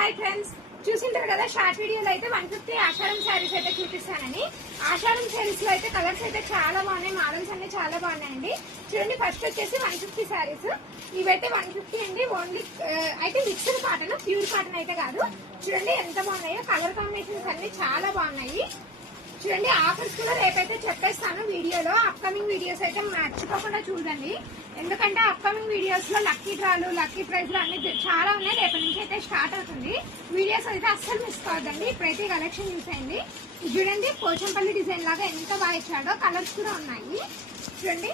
Hi friends, చూసింటారు కదా short వీడియోలో అయితే 150 ఆషాఢం శారీస్ అయితే చూపిస్తానని. ఆషాఢం శారీస్ లో అయితే కలర్స్ అయితే చాలా బాగున్నాయి, మోడల్స్ అన్ని చాలా బాగున్నాయండి. చూడండి, ఫస్ట్ వచ్చేసి 150 శారీస్. ఇవైతే 150 అండి. ఓన్లీ అయితే మిక్స్డ్ కాటన్, ప్యూర్ కాటన్ అయితే కాదు. చూడండి ఎంత బాగున్నాయో, కలర్ కాంబినేషన్స్ అన్ని చాలా బాగున్నాయి. చూడండి, ఆఫర్స్ కూడా రేపైతే చెప్పేస్తాను వీడియోలో. అప్కమింగ్ వీడియోస్ అయితే మర్చిపోకుండా చూడండి, ఎందుకంటే అప్కమింగ్ వీడియోస్ లో లక్కీ డ్రాలు, లక్కీ ప్రైజ్లు అన్ని చాలా ఉన్నాయి. రేపటి నుంచి అయితే స్టార్ట్ అవుతుంది. వీడియోస్ అయితే అస్సలు మిస్ కావద్దండి. ఇప్పుడైతే కలెక్షన్ చూసేయండి. చూడండి, పోచంపల్లి డిజైన్ లాగా ఎంత బాగా ఇచ్చాడో. కలర్స్ కూడా ఉన్నాయి. చూడండి,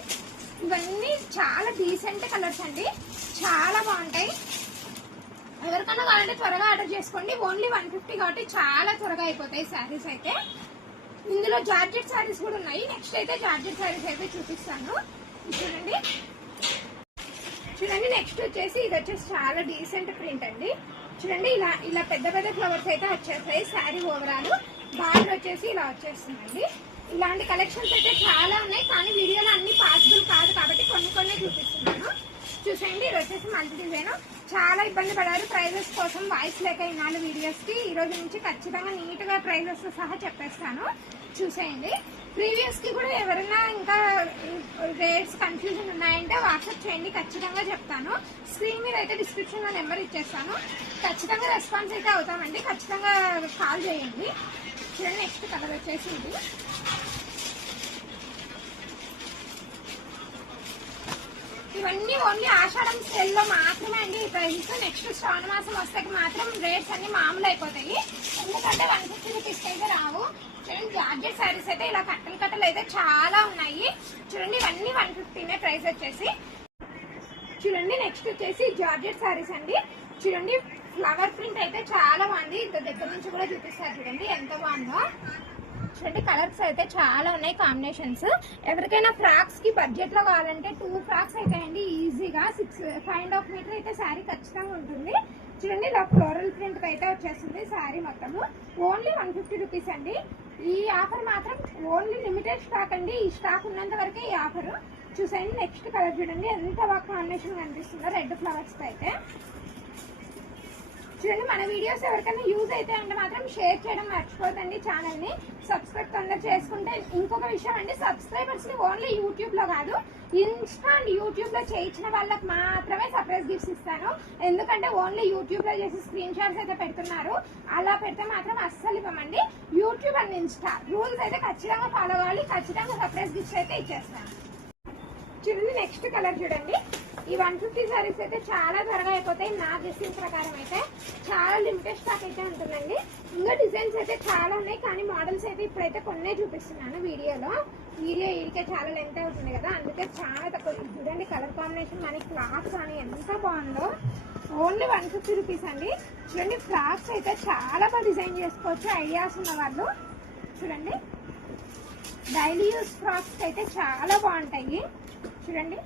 ఇవన్నీ చాలా డీసెంట్ కలర్స్ అండి, చాలా బాగుంటాయి. ఎవరికైనా కావాలంటే త్వరగా ఆర్డర్ చేసుకోండి. ఓన్లీ 150 కాబట్టి చాలా త్వరగా అయిపోతాయి శారీస్ అయితే. ఇందులో జార్జెట్ శారీస్ కూడా ఉన్నాయి. నెక్స్ట్ అయితే జార్జెట్ శారీస్ అయితే చూపిస్తాను. చూడండి, నెక్స్ట్ వచ్చేసి ఇది వచ్చేసి చాలా డీసెంట్ ప్రింట్ అండి. చూడండి, ఇలా పెద్ద పెద్ద ఫ్లవర్స్ అయితే వచ్చేస్తాయి. శారీ ఓవరాల్ బార్డర్ వచ్చేసి ఇలా వచ్చేస్తుందండి. ఇలాంటి కలెక్షన్స్ అయితే చాలా ఉన్నాయి, కానీ వీడియోలో అన్ని పాసిబుల్ కాదు కాబట్టి కొన్ని చూపిస్తున్నాను. చూసేయండి, ఇది వచ్చేసి మల్టీ డిజైన్. చాలా ఇబ్బంది పడారు ప్రైజెస్ కోసం, వాయిస్ లేక ఇన్నాళ్ళు వీడియోస్ కి. ఈ రోజు నుంచి ఖచ్చితంగా నీట్ గా ప్రైజెస్ సహా చెప్పేస్తాను. చూసేయండి, ప్రీవియస్ కి కూడా ఎవరైనా ఇంకా రేట్స్ కన్ఫ్యూజన్ ఉన్నాయంటే వాట్సాప్ చేయండి, ఖచ్చితంగా చెప్తాను. స్క్రీన్ మీద అయితే డిస్క్రిప్షన్ లో నెంబర్ ఇచ్చేస్తాను. ఖచ్చితంగా రెస్పాన్స్ అయితే అవుతామండి, ఖచ్చితంగా కాల్ చేయండి. చూడండి, నెక్స్ట్ కలర్ వచ్చేసి ఇది. ఇవన్నీ ఓన్లీ ఆషాఢం సేల్ లో మాత్రమే అండి ఈ ప్రైస్. నెక్స్ట్ శ్రావణ మాసం వస్తే మాత్రం రేట్స్ అన్ని మామూలు అయిపోతాయి, ఎందుకంటే 150 రూపీస్ అయితే రావు. చూడండి, జార్జెట్ శారీస్ అయితే ఇలా కట్టలు అయితే చాలా ఉన్నాయి. చూడండి, ఇవన్నీ 150 ప్రైస్ వచ్చేసి. చూడండి, నెక్స్ట్ వచ్చేసి జార్జెట్ శారీస్ అండి. చూడండి, ఫ్లవర్ ప్రింట్ అయితే చాలా బాగుంది. దగ్గర నుంచి కూడా చూపిస్తారు. చూడండి ఎంత బాగుందో. చూడండి, కలర్స్ అయితే చాలా ఉన్నాయి, కాంబినేషన్స్. ఎవరికైనా ఫ్రాక్స్ కి బడ్జెట్ లో కావాలంటే 2 ఫ్రాక్స్ అయితే అండి ఈజీగా 5.5 మీటర్ అయితే శారీ ఖచ్చితంగా ఉంటుంది. చూడండి, ఇలా ఫ్లోరల్ ప్రింట్ అయితే వచ్చేస్తుంది శారీ మొత్తము. ఓన్లీ 150 రూపీస్ అండి. ఈ ఆఫర్ మాత్రం ఓన్లీ లిమిటెడ్ స్టాక్ అండి. ఈ స్టాక్ ఉన్నంత వరకే ఈ ఆఫర్. చూసేయండి, నెక్స్ట్ కలర్ చూడండి ఎంత బాగా కాంబినేషన్ కనిపిస్తుందో రెడ్ ఫ్లవర్స్ అయితే. చూడండి, మన వీడియోస్ ఎవరికైనా యూజ్ అయితే అంటే మాత్రం షేర్ చేయడం మర్చిపోదండి. ఛానల్ ని సబ్స్క్రైబ్ తొందర చేసుకుంటే. ఇంకొక విషయం అండి, సబ్స్క్రైబర్స్ ని ఓన్లీ యూట్యూబ్ లో కాదు, ఇన్స్టా అండ్ యూట్యూబ్ లో చేయించిన వాళ్ళకి మాత్రమే సర్ప్రైజ్ గిఫ్ట్స్ ఇస్తాను. ఎందుకంటే ఓన్లీ యూట్యూబ్ లో చేసి స్క్రీన్ షాట్స్ అయితే పెడుతున్నారు, అలా పెడితే మాత్రం అస్సలు ఇవ్వమండి. యూట్యూబ్ అండ్ ఇన్స్టా రూల్స్ అయితే ఖచ్చితంగా ఫాలో అవ్వాలి, ఖచ్చితంగా సర్ప్రైజ్ గిఫ్ట్స్ అయితే ఇచ్చేస్తాను. చూడండి, నెక్స్ట్ కలర్ చూడండి. ఈ 150 శారీస్ అయితే చాలా త్వరగా అయిపోతాయి. నా గెస్సింగ్ ప్రకారం అయితే చాలా లిమిటెడ్ స్టాక్ అయితే ఉంటుందండి. ఇంకా డిజైన్స్ అయితే చాలా ఉన్నాయి, కానీ మోడల్స్ అయితే ఇప్పుడైతే కొన్నే చూపిస్తున్నాను వీడియోలో. వీడియో వీడికే చాలా లెంత్ అవుతుంది కదా, అందుకే చాలా తక్కువ. చూడండి, కలర్ కాంబినేషన్ మన క్లాత్ కానీ ఎంత బాగుందో. ఓన్లీ 150 రూపీస్ అండి. చూడండి, ఫ్రాక్స్ అయితే చాలా బాగా డిజైన్ చేసుకోవచ్చు ఐడియాస్ ఉన్న వాళ్ళు. చూడండి, డైలీ యూస్ ఫ్రాక్స్ అయితే చాలా బాగుంటాయి. చూడండి,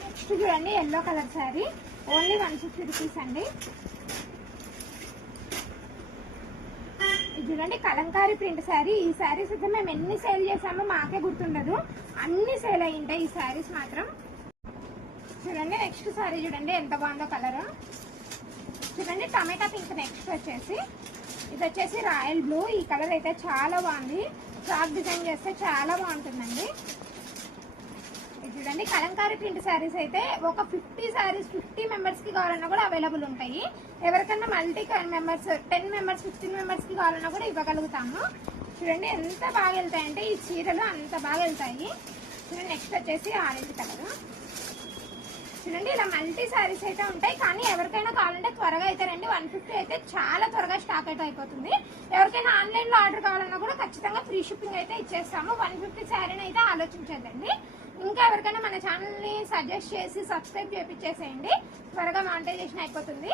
నెక్స్ట్ చూడండి, yellow colour sari. Only 150 rupees అండి. చూడండి, కలంకారీ ప్రింట్ శారీ. ఈ శారీస్ అయితే మేము ఎన్ని సేల్ చేసామో మాకే గుర్తుండదు, అన్ని సేల్ అయి ఉంటాయి ఈ శారీస్ మాత్రం. చూడండి, నెక్స్ట్ శారీ చూడండి ఎంత బాగుందో కలర్. చూడండి, టమాటా పింక్. నెక్స్ట్ వచ్చేసి ఇది వచ్చేసి రాయల్ బ్లూ. ఈ కలర్ అయితే చాలా బాగుంది, ఫ్రాక్ డిజైన్ చేస్తే చాలా బాగుంటుందండి. చూడండి, కలంకారీ ప్రింట్ శారీస్ అయితే ఒక 50 శారీస్ 50 మెంబర్స్ కి కావాలన్నా కూడా అవైలబుల్ ఉంటాయి. ఎవరికైనా మల్టీ మెంబర్స్ 10 మెంబర్స్ 15 మెంబర్స్ కి కావాలన్నా కూడా ఇవ్వగలుగుతాము. చూడండి, ఎంత బాగా వెళ్తాయంటే ఈ చీరలు అంత బాగా వెళ్తాయి. చూడండి, నెక్స్ట్ వచ్చేసి ఆరెంజ్ కలర్. చూడండి, ఇలా మల్టీ శారీస్ అయితే ఉంటాయి, కానీ ఎవరికైనా కావాలంటే త్వరగా అయితే రండి. 150 అయితే చాలా త్వరగా స్టాక్ అయితే అయిపోతుంది. ఎవరికైనా ఆన్లైన్ లో ఆర్డర్ కావాలన్నా కూడా ఖచ్చితంగా ఫ్రీ షిప్పింగ్ అయితే ఇచ్చేస్తాము. 150 శారీని అయితే ఆలోచించద్దండి. ఇంకా ఎవరికైనా మన ఛానల్ ని సజెస్ట్ చేసి సబ్స్క్రైబ్ చేయించేసేయండి, త్వరగా మానిటైజేషన్ అయిపోతుంది.